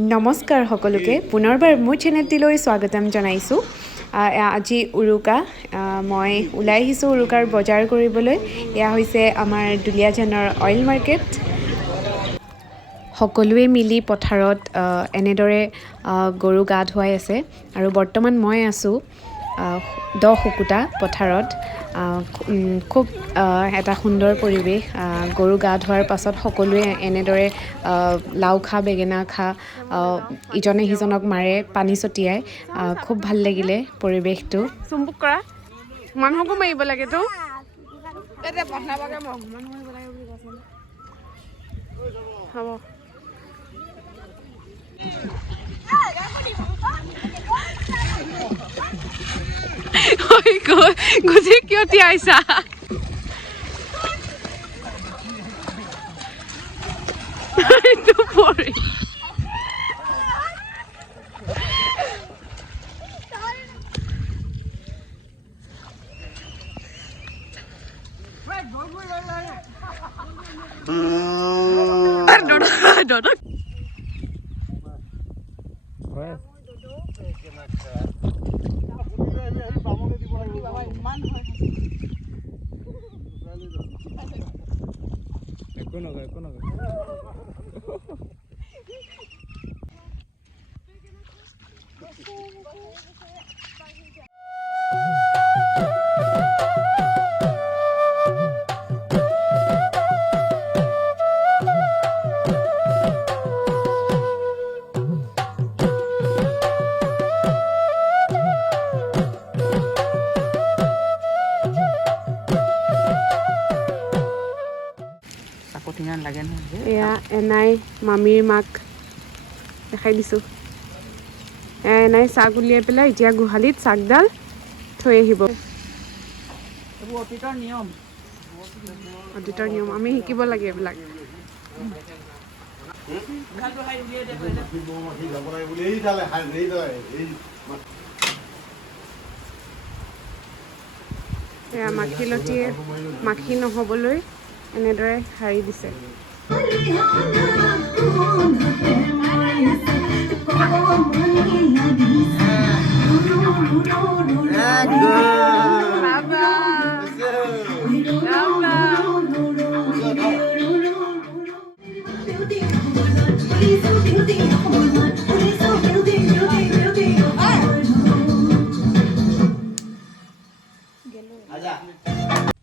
নমস্কাৰ সকলোকে পুনৰবাৰ মোৰ চেনেলটিলৈ স্বাগতম জনাইছোঁ। আজি উৰুকা মই ওলাই আহিছোঁ উৰুকাৰ বজাৰ কৰিবলৈ। এয়া হৈছে আমাৰ দুলীয়াজানৰ অইল মাৰ্কেট। সকলোৱে মিলি পথাৰত এনেদৰে গৰু গা ধুৱাই আছে আৰু বৰ্তমান মই আছোঁ দ শুকুতা পথাৰত। খুব এটা সুন্দৰ পৰিৱেশ। গৰু গা ধোৱাৰ পাছত সকলোৱে এনেদৰে লাও খা বেঙেনা খা ইজনে সিজনক মাৰে পানী ছটিয়াই। খুব ভাল লাগিলে পৰিৱেশটো। চুম্বুক কৰা মানুহকো মাৰিব লাগেতো। হ'ব গুজি কিয় তিয়াইছা? এয়া এনাই মামীৰ মাক দেখাই দিছোঁ। এনাই চাক উলিয়াই পেলাই এতিয়া গোহালিত চাকডাল থৈ আহিব। অতীতৰ নিয়ম আমি শিকিব লাগে এইবিলাক। এয়া মাখিলতিয়ে মাখি নহ'বলৈ এনেদৰে সাৰি দিছে।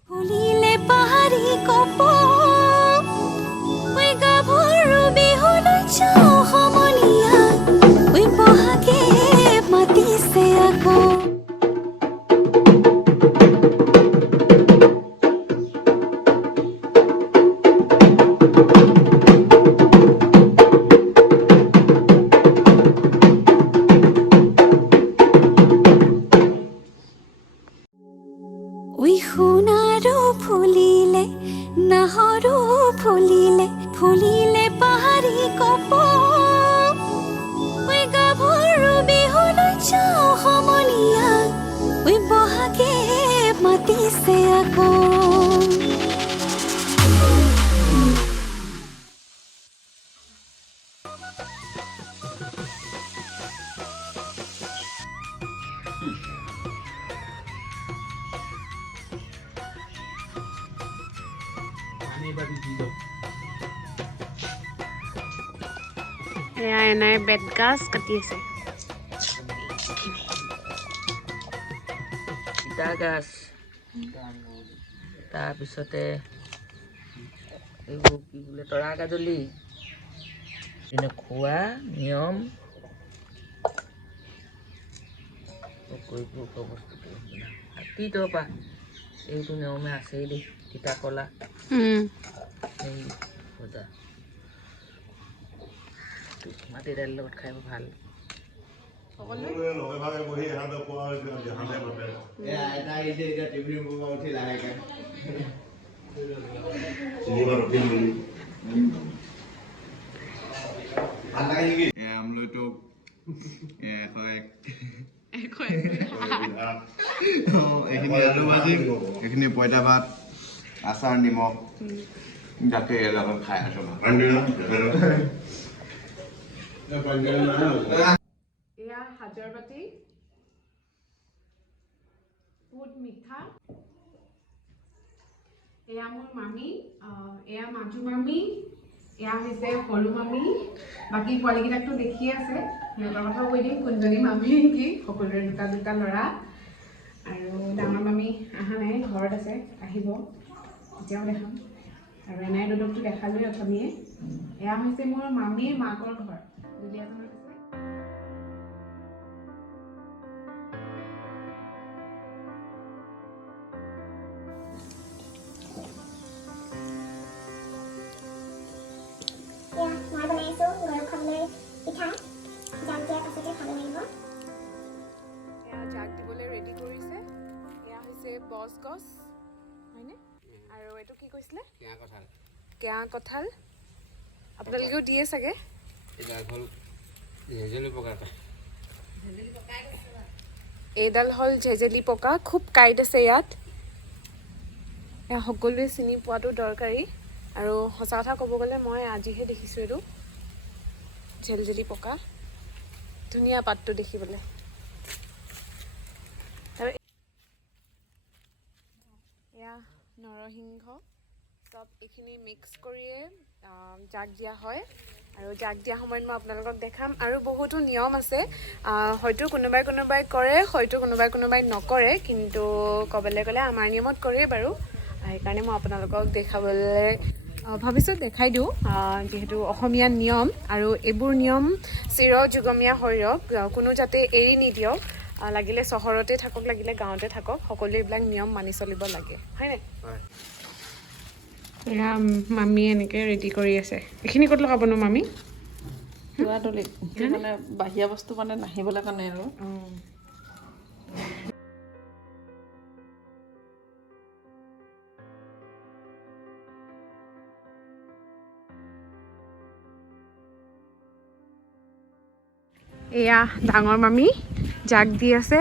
ফুলিলে পাহাৰী কপৌ গাভৰু বিহুলৈ যাওঁ সমনীয়া বহাগে মাতিছে আকৌ। এয়া এনাই বেত গাছ কাটি আছে। ইটা গাছ তাৰপিছতে এইবোৰ কি বোলে তৰা গাজলি খোৱা নিয়ম বস্তুটো হাতীটো পা এইটো নিয়মে আছেই দেই। তিতা কলা এই ভজা মাটি দাইলৰ লগত খাই ভাল। এইখিনি আলু ভাজি, এইখিনি পঁইতা ভাত, আচাৰ নিমখ গাখীৰ লগত খাই আছো। এয়া হাজৰ বাতি বহুত মিঠা এয়া মোৰ মামী এয়া মাজু মামী এয়া হৈছে সৰু মামী বাকী পোৱালীকেইটাকতো দেখিয়ে আছে সিহঁতৰ কথাও কৈ দিম কোনজনী মামী কি সকলোৰে দুটা ল'ৰা আৰু ডাঙৰ মামী অহা নাই ঘৰত আছে আহিব এতিয়াও দেখাম আৰু এনাই দুদকটো দেখালোৱে অথনিয়ে এয়া হৈছে মোৰ মামীৰ মাকৰ ঘৰ দুলীয়াজনত আছে মই বনাইছোঁ গৰু খাবলৈ পিঠা জাক দিয়াৰ পাছতে খাব লাগিব এয়া জাক দিবলৈ ৰেডি কৰিছে এয়া হৈছে বছ গছ হয়নে আৰু এইটো কি কৈছিলে কেয়া কঁঠাল আপোনালোকেও দিয়ে চাগে এইডাল হ'ল জেজেলি পকা খুব কাইট আছে ইয়াত এয়া সকলোৱে চিনি পোৱাটো দৰকাৰী আৰু সঁচা কথা ক'ব গ'লে মই আজিহে দেখিছোঁ এইটো জেলজেলি পকা ধুনীয়া পাতটো দেখিবলৈ আৰু এয়া নৰসিংহ চব এইখিনি মিক্স কৰিয়ে জাক দিয়া হয় আৰু জাক দিয়া সময়ত মই আপোনালোকক দেখাম আৰু বহুতো নিয়ম আছে হয়তো কোনোবাই কৰে হয়তো কোনোবাই নকৰে কিন্তু ক'বলৈ গ'লে আমাৰ নিয়মত কৰেই বাৰু সেইকাৰণে মই আপোনালোকক দেখাবলৈ ভাবিছোঁ দেখাই দিওঁ যিহেতু অসমীয়া নিয়ম আৰু এইবোৰ নিয়ম চিৰযুগমীয়া হৈ ৰওক কোনো যাতে এৰি নিদিয়ক লাগিলে চহৰতে থাকক লাগিলে গাঁৱতে থাকক সকলো এইবিলাক নিয়ম মানি চলিব লাগে হয়নে এয়া মামীয়ে এনেকৈ ৰেডি কৰি আছে এইখিনি ক'ত লগাবনো মামী মানে বাহিৰা বস্তু মানে নাহিবলৈ কাৰণে আৰু এয়া ডাঙৰ মামী জাক দি আছে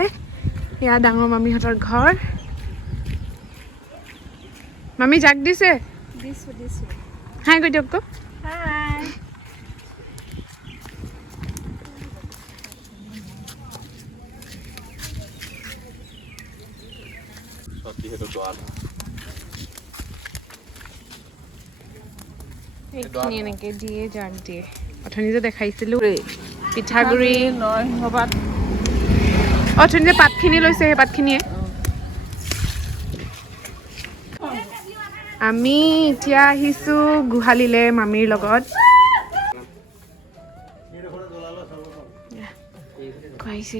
এয়া ডাঙৰ মামীহঁতৰ ঘৰ মামী জাক দিছে দিছোঁ হাই কৈ দিয়ক হাই এইখিনি এনেকৈ দিয়ে জাক দিয়ে অথনি যে দেখাইছিলোঁ পিঠাগুড়ি নৰসিংহ পাত অথনি যে পাতখিনি লৈছে সেই পাতখিনিয়ে আমি এতিয়া আহিছোঁ গোহালিলৈ মামীৰ লগত খুৱাইছে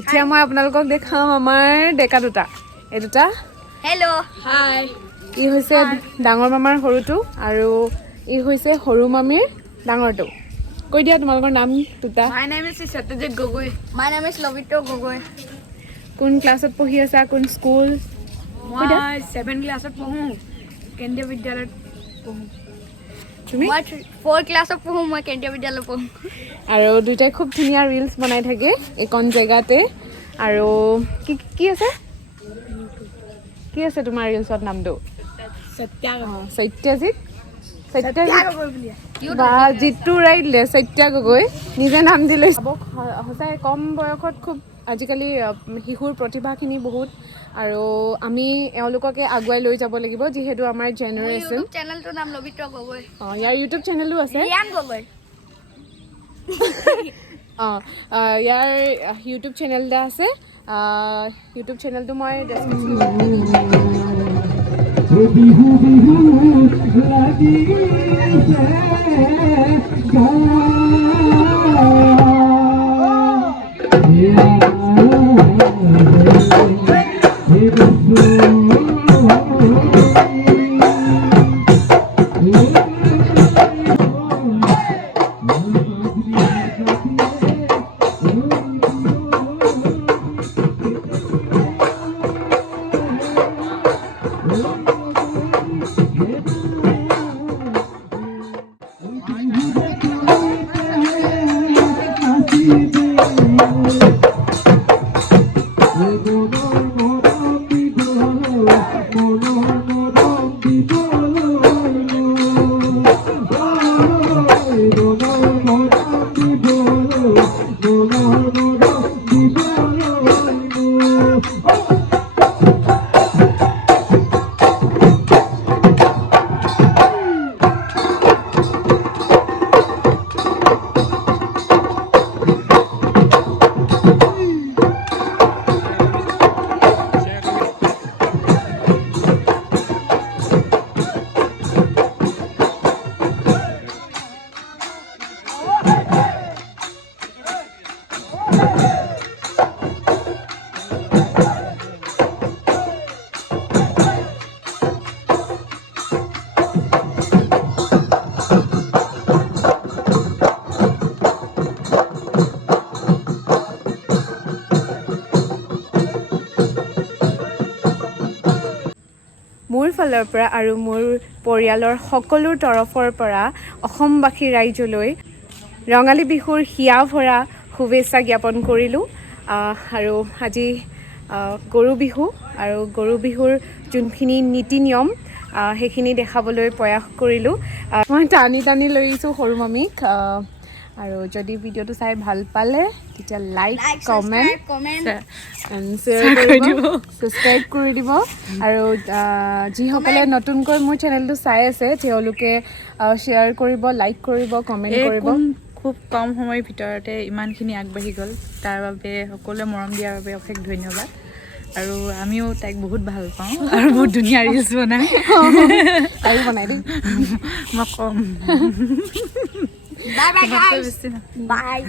এতিয়া মই আপোনালোকক দেখাম আমাৰ ডেকা দুটা এই দুটা হেল্ল' হাই ই হৈছে ডাঙৰ মামাৰ সৰুটো আৰু ই হৈছে সৰু মামীৰ ডাঙৰটো কৈ দিয়া তোমালোকৰ নাম দুটা my name is Satyajit Gogoi my name is Labitra Gogoi কোন ক্লাছত পঢ়ি আছা কোন স্কুল মই 7 ক্লাছত পঢ়োঁ কেন্দ্ৰীয় বিদ্যালয়ত পঢ়োঁ তুমি মই 4 ক্লাছত পঢ়োঁ মই কেন্দ্ৰীয় বিদ্যালয়ত পঢ়োঁ আৰু দুইটাই খুব ধুনীয়া ৰিলছ বনাই থাকে এইকণ জেগাতে আৰু কি আছে তোমাৰ ৰিলছত নামটো সত্যজিৎ বা জিতু ৰাইলে সত্যা গগৈ নিজে নাম দি লৈছে সঁচাই কম বয়সত খুব আজিকালি শিশুৰ প্ৰতিভাখিনি বহুত আৰু আমি এওঁলোককে আগুৱাই লৈ যাব লাগিব যিহেতু আমাৰ জেনেৰেশ্যন চেনেলটোৰ নাম লবিত্ৰ গগৈ ইয়াৰ ইউটিউব চেনেলো আছে ৰিয়ান গগৈ ইয়াৰ ইউটিউব চেনেল এটা আছে ইউটিউব চেনেলটো মই ফালৰ পৰা আৰু মোৰ পৰিয়ালৰ সকলো তৰফৰ পৰা অসমবাসী ৰাইজলৈ ৰঙালী বিহুৰ হিয়া ভৰা শুভেচ্ছা জ্ঞাপন কৰিলোঁ। আৰু আজি গৰু বিহু আৰু গৰু বিহুৰ যোনখিনি নীতি নিয়ম সেইখিনি দেখাবলৈ প্ৰয়াস কৰিলোঁ। মই টানি টানি লৈ আহিছোঁ সৰু মামীক। আৰু যদি ভিডিঅ'টো চাই ভাল পালে তেতিয়া লাইক কমেণ্ট এণ্ড শ্বেয়াৰ কৰি দিব, ছাবস্ক্ৰাইব কৰি দিব। আৰু যিসকলে নতুনকৈ মোৰ চেনেলটো চাই আছে তেওঁলোকে শ্বেয়াৰ কৰিব, লাইক কৰিব, কমেণ্ট কৰিব। খুব কম সময়ৰ ভিতৰতে ইমানখিনি আগবাঢ়ি গ'ল, তাৰ বাবে সকলোৱে মৰম দিয়াৰ বাবে অশেষ ধন্যবাদ। আৰু আমিও তাইক বহুত ভাল পাওঁ আৰু বহুত ধুনীয়া ৰিলচ বনাই তাইও বনাই দেই, মই ক'ম। Bye bye guys. Bye.